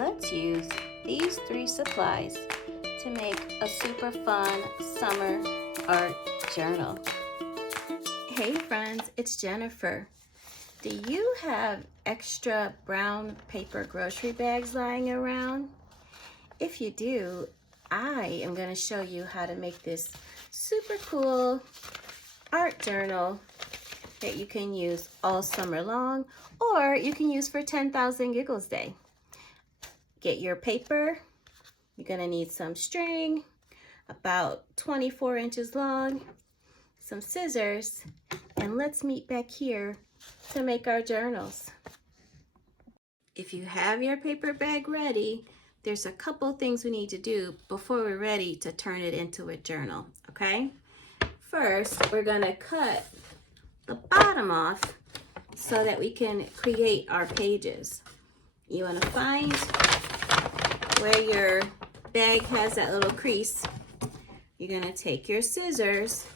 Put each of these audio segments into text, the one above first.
let's use these 3 supplies to make a super fun summer art journal. Hey friends, it's Jennifer. Do you have extra brown paper grocery bags lying around? If you do, I am going to show you how to make this super cool art journal that you can use all summer long, or you can use for 10,000 Giggles Day. Get your paper. You're going to need some string, about 24 inches long, some scissors, and let's meet back here to make our journals. If you have your paper bag ready, there's a couple things we need to do before we're ready to turn it into a journal, okay? First, we're going to cut the bottom off so that we can create our pages. You want to find where your bag has that little crease. You're going to take your scissors,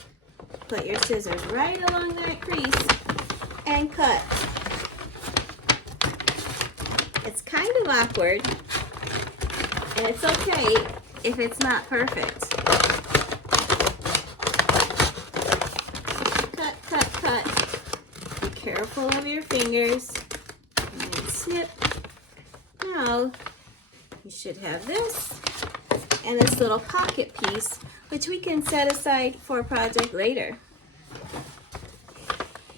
put your scissors right along that crease, and cut. It's kind of awkward, and it's okay if it's not perfect. Cut, cut, cut. Be careful of your fingers. And then snip. Now, you should have this and this little pocket piece, which we can set aside for a project later.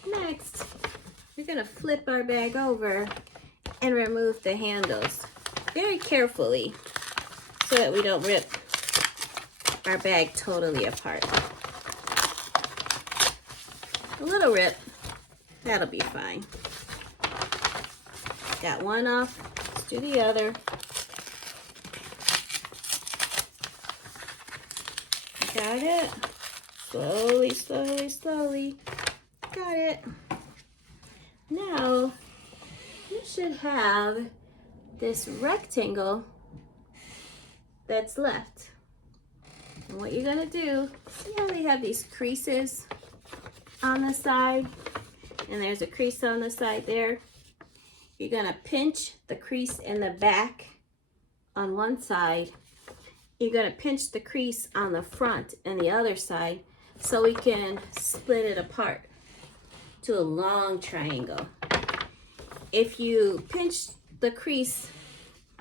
Next, we're going to flip our bag over and remove the handles very carefully so that we don't rip our bag totally apart. A little rip, that'll be fine. Got one off, let's do the other. Got it. Slowly, slowly, slowly. Got it. Now, you should have this rectangle that's left. And what you're going to do, see how they have these creases on the side? And there's a crease on the side there. You're going to pinch the crease in the back on one side. You're going to pinch the crease on the front and the other side so we can split it apart to a long triangle. If you pinch the crease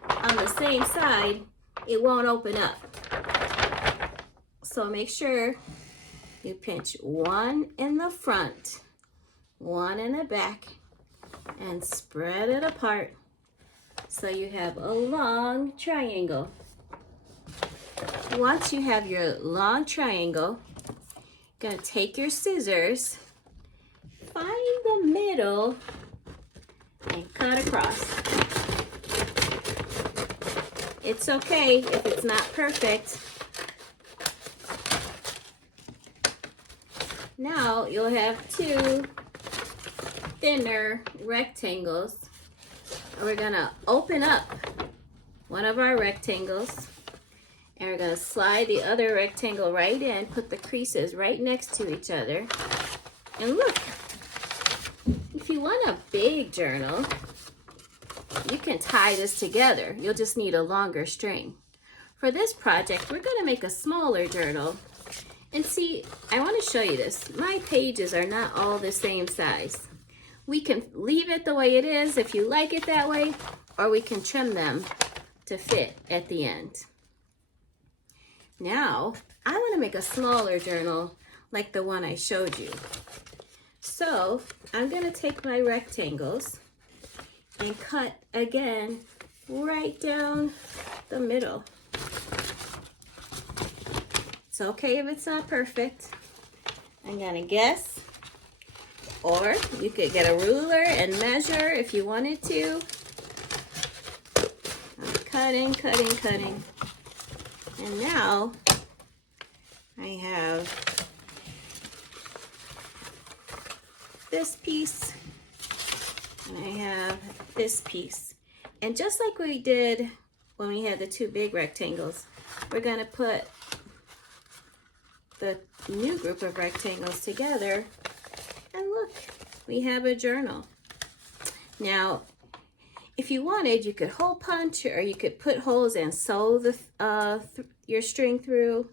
on the same side, it won't open up. So make sure you pinch one in the front, one in the back, and spread it apart so you have a long triangle. Once you have your long triangle, you're going to take your scissors, find the middle, and cut across. It's okay if it's not perfect. Now you'll have 2 thinner rectangles. We're going to open up one of our rectangles. And we're going to slide the other rectangle right in, put the creases right next to each other. And look, if you want a big journal, you can tie this together. You'll just need a longer string. For this project, we're going to make a smaller journal. And see, I want to show you this. My pages are not all the same size. We can leave it the way it is if you like it that way, or we can trim them to fit at the end. Now, I want to make a smaller journal like the one I showed you. So, I'm going to take my rectangles and cut again right down the middle. It's okay if it's not perfect. I'm going to guess. Or you could get a ruler and measure if you wanted to. I'm cutting, cutting, cutting. And now I have this piece and I have this piece. And just like we did when we had the 2 big rectangles, we're going to put the new group of rectangles together. And look, we have a journal. Now, If you wanted, you could hole punch, or you could put holes and sew your string through.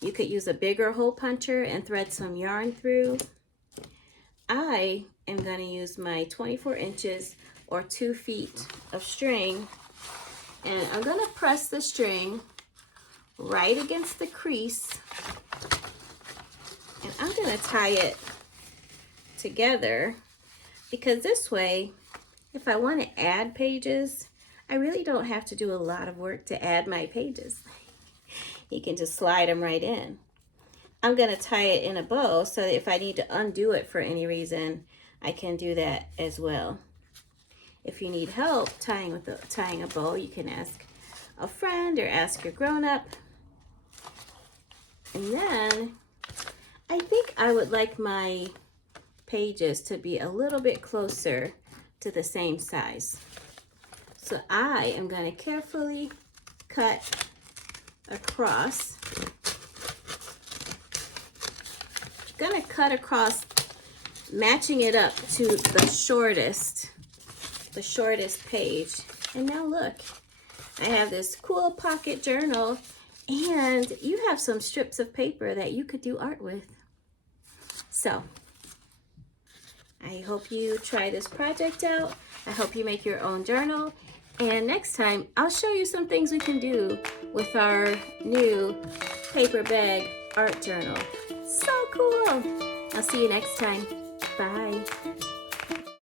You could use a bigger hole puncher and thread some yarn through. I am going to use my 24 inches or 2 feet of string, and I'm going to press the string right against the crease, and I'm going to tie it together, because this way, if I want to add pages, I really don't have to do a lot of work to add my pages. You can just slide them right in. I'm going to tie it in a bow so that if I need to undo it for any reason, I can do that as well. If you need help tying a bow, you can ask a friend or ask your grown-up. And then I think I would like my pages to be a little bit closer to the same size. So I am going to carefully cut across. I'm going to cut across, matching it up to the shortest page. And now look, I have this cool pocket journal, and you have some strips of paper that you could do art with. So I hope you try this project out. I hope you make your own journal. And next time, I'll show you some things we can do with our new paper bag art journal. So cool. I'll see you next time. Bye.